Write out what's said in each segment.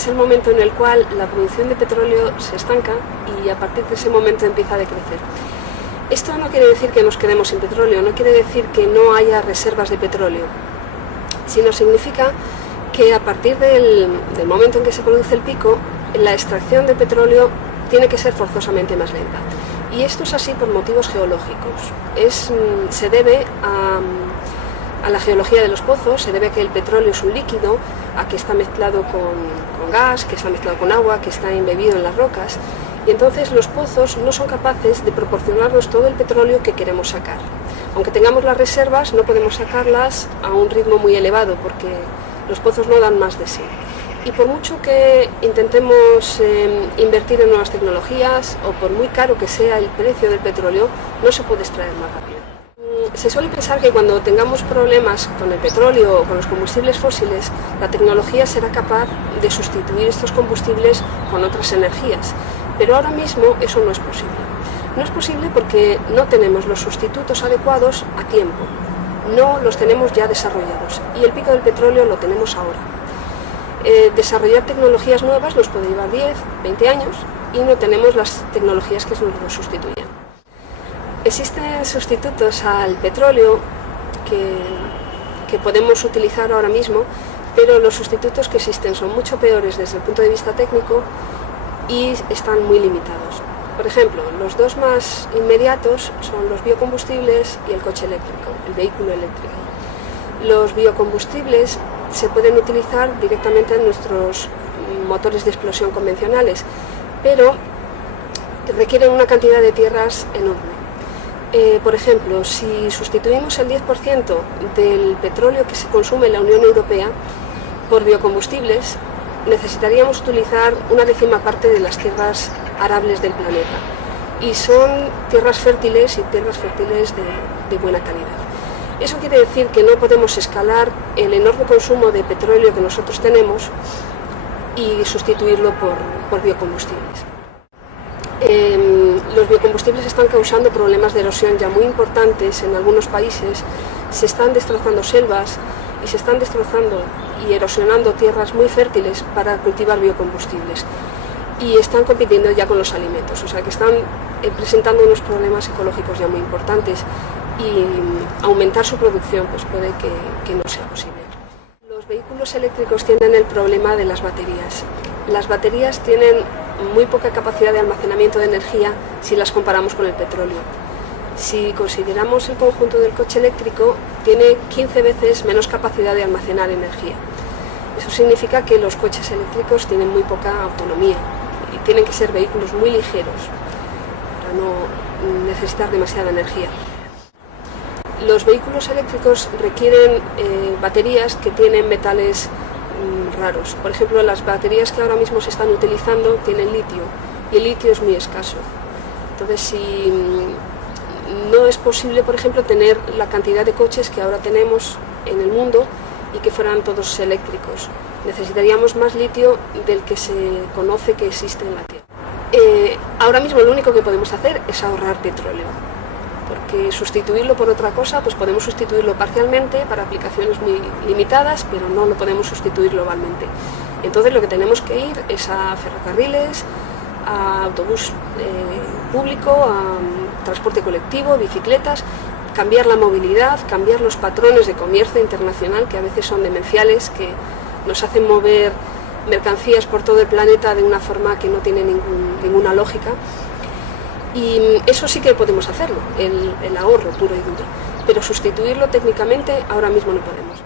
es el momento en el cual la producción de petróleo se estanca y a partir de ese momento empieza a decrecer. Esto no quiere decir que nos quedemos sin petróleo, no quiere decir que no haya reservas de petróleo, sino significa que a partir del momento en que se produce el pico, la extracción de petróleo tiene que ser forzosamente más lenta. Y esto es así por motivos geológicos. Se debe a la geología de los pozos, se debe a que el petróleo es un líquido, a que está mezclado con gas, que está mezclado con agua, que está embebido en las rocas. Y entonces los pozos no son capaces de proporcionarnos todo el petróleo que queremos sacar. Aunque tengamos las reservas, no podemos sacarlas a un ritmo muy elevado porque los pozos no dan más de sí. Y por mucho que intentemos invertir en nuevas tecnologías o por muy caro que sea el precio del petróleo, no se puede extraer más rápido. Se suele pensar que cuando tengamos problemas con el petróleo o con los combustibles fósiles, la tecnología será capaz de sustituir estos combustibles con otras energías. Pero ahora mismo eso no es posible. No es posible porque no tenemos los sustitutos adecuados a tiempo. No los tenemos ya desarrollados. Y el pico del petróleo lo tenemos ahora. Desarrollar tecnologías nuevas nos puede llevar 10, 20 años y no tenemos las tecnologías que nos lo sustituyan. Existen sustitutos al petróleo que podemos utilizar ahora mismo, pero los sustitutos que existen son mucho peores desde el punto de vista técnico y están muy limitados. Por ejemplo, los dos más inmediatos son los biocombustibles y el coche eléctrico, el vehículo eléctrico. Los biocombustibles se pueden utilizar directamente en nuestros motores de explosión convencionales, pero requieren una cantidad de tierras enorme. Por ejemplo, si sustituimos el 10% del petróleo que se consume en la Unión Europea por biocombustibles, necesitaríamos utilizar una décima parte de las tierras arables del planeta. Y son tierras fértiles y tierras fértiles de buena calidad. Eso quiere decir que no podemos escalar el enorme consumo de petróleo que nosotros tenemos y sustituirlo por biocombustibles. Los biocombustibles están causando problemas de erosión ya muy importantes en algunos países. Se están destrozando selvas y se están destrozando y erosionando tierras muy fértiles para cultivar biocombustibles. Y están compitiendo ya con los alimentos, o sea que están presentando unos problemas ecológicos ya muy importantes y aumentar su producción pues puede que no sea posible. Los vehículos eléctricos tienen el problema de las baterías. Las baterías tienen muy poca capacidad de almacenamiento de energía si las comparamos con el petróleo. Si consideramos el conjunto del coche eléctrico, tiene 15 veces menos capacidad de almacenar energía. Eso significa que los coches eléctricos tienen muy poca autonomía y tienen que ser vehículos muy ligeros para no necesitar demasiada energía. Los vehículos eléctricos requieren baterías que tienen metales raros. Por ejemplo, las baterías que ahora mismo se están utilizando tienen litio y el litio es muy escaso. Entonces, si no es posible, por ejemplo, tener la cantidad de coches que ahora tenemos en el mundo y que fueran todos eléctricos. Necesitaríamos más litio del que se conoce que existe en la Tierra. Ahora mismo lo único que podemos hacer es ahorrar petróleo, porque sustituirlo por otra cosa, pues podemos sustituirlo parcialmente para aplicaciones muy limitadas, pero no lo podemos sustituir globalmente. Entonces lo que tenemos que ir es a ferrocarriles, a autobús público, a transporte colectivo, bicicletas, cambiar la movilidad, cambiar los patrones de comercio internacional que a veces son demenciales, que nos hacen mover mercancías por todo el planeta de una forma que no tiene ninguna lógica. Y eso sí que podemos hacerlo, el ahorro puro y duro, pero sustituirlo técnicamente ahora mismo no podemos.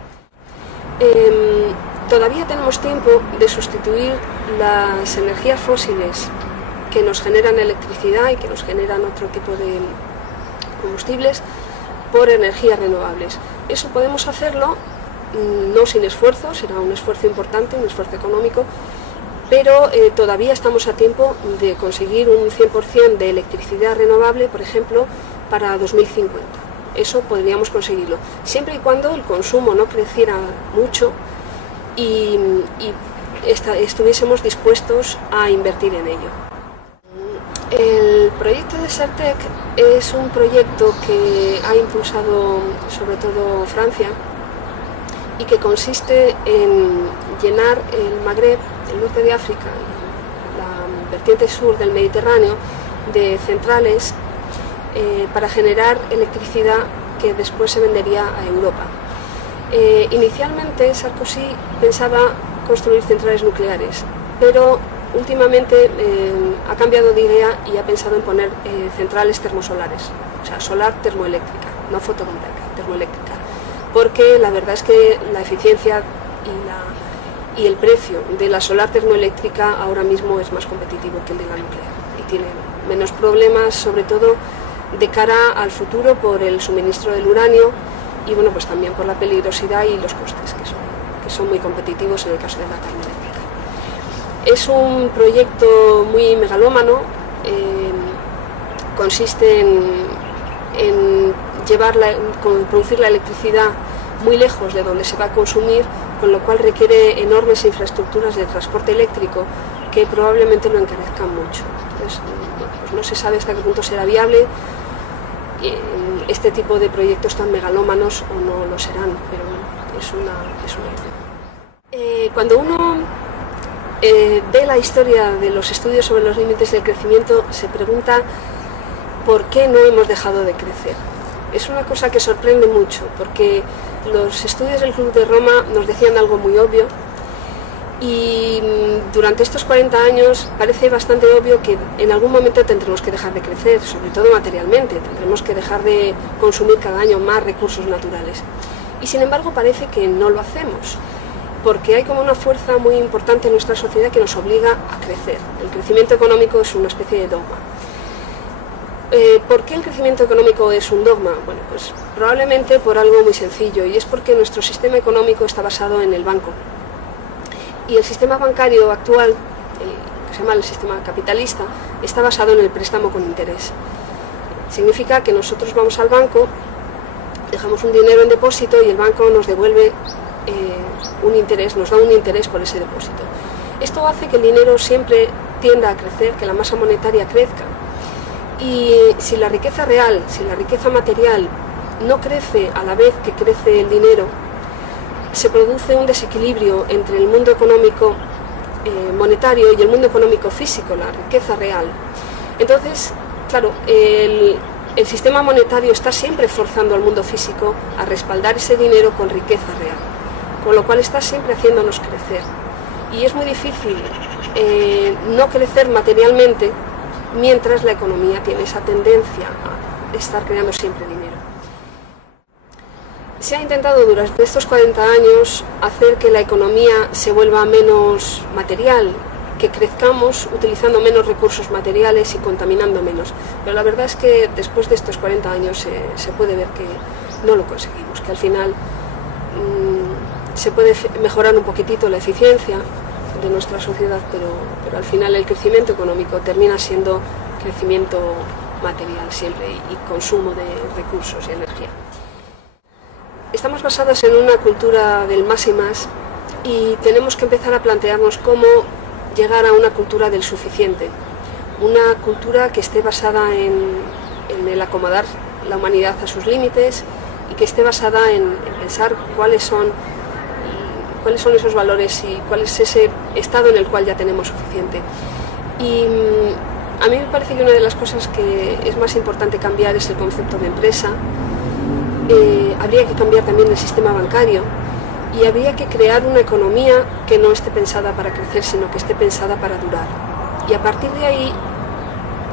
Todavía tenemos tiempo de sustituir las energías fósiles que nos generan electricidad y que nos generan otro tipo de combustibles por energías renovables. Eso podemos hacerlo no sin esfuerzo, será un esfuerzo importante, un esfuerzo económico, pero todavía estamos a tiempo de conseguir un 100% de electricidad renovable, por ejemplo, para 2050. Eso podríamos conseguirlo, siempre y cuando el consumo no creciera mucho y estuviésemos dispuestos a invertir en ello. El proyecto de Desertec es un proyecto que ha impulsado sobre todo Francia y que consiste en llenar el Magreb, el norte de África y la vertiente sur del Mediterráneo de centrales para generar electricidad que después se vendería a Europa. Inicialmente Sarkozy pensaba construir centrales nucleares, pero últimamente ha cambiado de idea y ha pensado en poner centrales termosolares, o sea, solar termoeléctrica, no fotovoltaica, termoeléctrica, porque la verdad es que la eficiencia y el precio de la solar termoeléctrica ahora mismo es más competitivo que el de la nuclear y tiene menos problemas, sobre todo de cara al futuro por el suministro del uranio y bueno, pues también por la peligrosidad y los costes que son muy competitivos en el caso de la termoeléctrica. Es un proyecto muy megalómano, consiste en producir la electricidad muy lejos de donde se va a consumir, con lo cual requiere enormes infraestructuras de transporte eléctrico que probablemente lo encarezcan mucho. Entonces, pues no se sabe hasta qué punto será viable este tipo de proyectos tan megalómanos o no lo serán, pero es una opción. Cuando uno ve la historia de los estudios sobre los límites del crecimiento, se pregunta por qué no hemos dejado de crecer. Es una cosa que sorprende mucho, porque los estudios del Club de Roma nos decían algo muy obvio y durante estos 40 años parece bastante obvio que en algún momento tendremos que dejar de crecer, sobre todo materialmente, tendremos que dejar de consumir cada año más recursos naturales. Y sin embargo parece que no lo hacemos, porque hay como una fuerza muy importante en nuestra sociedad que nos obliga a crecer. El crecimiento económico es una especie de dogma. ¿Por qué el crecimiento económico es un dogma? Bueno, pues probablemente por algo muy sencillo, y es porque nuestro sistema económico está basado en el banco. Y el sistema bancario actual, que se llama el sistema capitalista, está basado en el préstamo con interés. Significa que nosotros vamos al banco, dejamos un dinero en depósito y el banco nos devuelve un interés, nos da un interés por ese depósito. Esto hace que el dinero siempre tienda a crecer, que la masa monetaria crezca. Y si la riqueza real, si la riqueza material no crece a la vez que crece el dinero, se produce un desequilibrio entre el mundo económico monetario y el mundo económico físico, la riqueza real. Entonces, claro, el sistema monetario está siempre forzando al mundo físico a respaldar ese dinero con riqueza real, con lo cual está siempre haciéndonos crecer. Y es muy difícil no crecer materialmente mientras la economía tiene esa tendencia a estar creando siempre dinero. Se ha intentado durante estos 40 años hacer que la economía se vuelva menos material, que crezcamos utilizando menos recursos materiales y contaminando menos. Pero la verdad es que después de estos 40 años se puede ver que no lo conseguimos, que al final se puede mejorar un poquitito la eficiencia de nuestra sociedad, pero al final el crecimiento económico termina siendo crecimiento material siempre y consumo de recursos y energía. Estamos basados en una cultura del más y más y tenemos que empezar a plantearnos cómo llegar a una cultura del suficiente, una cultura que esté basada en el acomodar la humanidad a sus límites y que esté basada en pensar cuáles son esos valores y cuál es ese estado en el cual ya tenemos suficiente. Y a mí me parece que una de las cosas que es más importante cambiar es el concepto de empresa. Habría que cambiar también el sistema bancario y habría que crear una economía que no esté pensada para crecer, sino que esté pensada para durar. Y a partir de ahí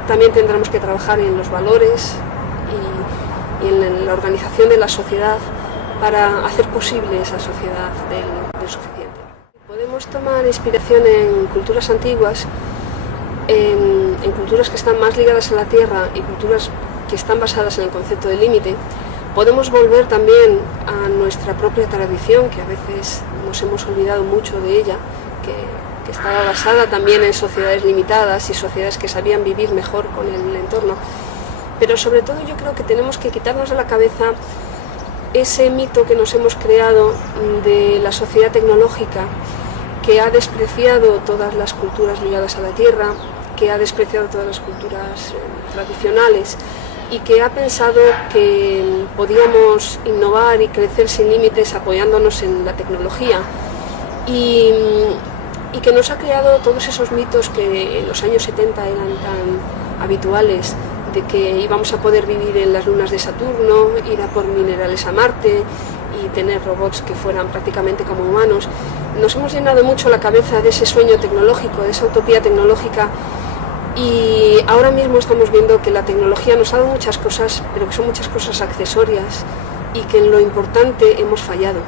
también tendremos que trabajar en los valores y en la organización de la sociedad para hacer posible esa sociedad del suficiente. Podemos tomar inspiración en culturas antiguas, en culturas que están más ligadas a la tierra y culturas que están basadas en el concepto de límite. Podemos volver también a nuestra propia tradición, que a veces nos hemos olvidado mucho de ella, que estaba basada también en sociedades limitadas y sociedades que sabían vivir mejor con el entorno. Pero sobre todo yo creo que tenemos que quitarnos de la cabeza ese mito que nos hemos creado de la sociedad tecnológica, que ha despreciado todas las culturas ligadas a la tierra, que ha despreciado todas las culturas tradicionales y que ha pensado que podíamos innovar y crecer sin límites apoyándonos en la tecnología. Y y que nos ha creado todos esos mitos que en los años 70 eran tan habituales, de que íbamos a poder vivir en las lunas de Saturno, ir a por minerales a Marte y tener robots que fueran prácticamente como humanos. Nos hemos llenado mucho la cabeza de ese sueño tecnológico, de esa utopía tecnológica, y ahora mismo estamos viendo que la tecnología nos ha dado muchas cosas, pero que son muchas cosas accesorias y que en lo importante hemos fallado.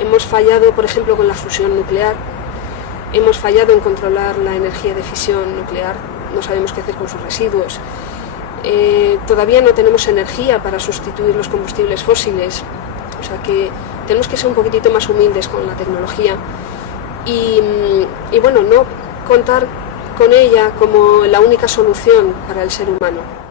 Hemos fallado, por ejemplo, con la fusión nuclear, hemos fallado en controlar la energía de fisión nuclear, no sabemos qué hacer con sus residuos. Todavía no tenemos energía para sustituir los combustibles fósiles, o sea que tenemos que ser un poquitito más humildes con la tecnología y bueno, no contar con ella como la única solución para el ser humano.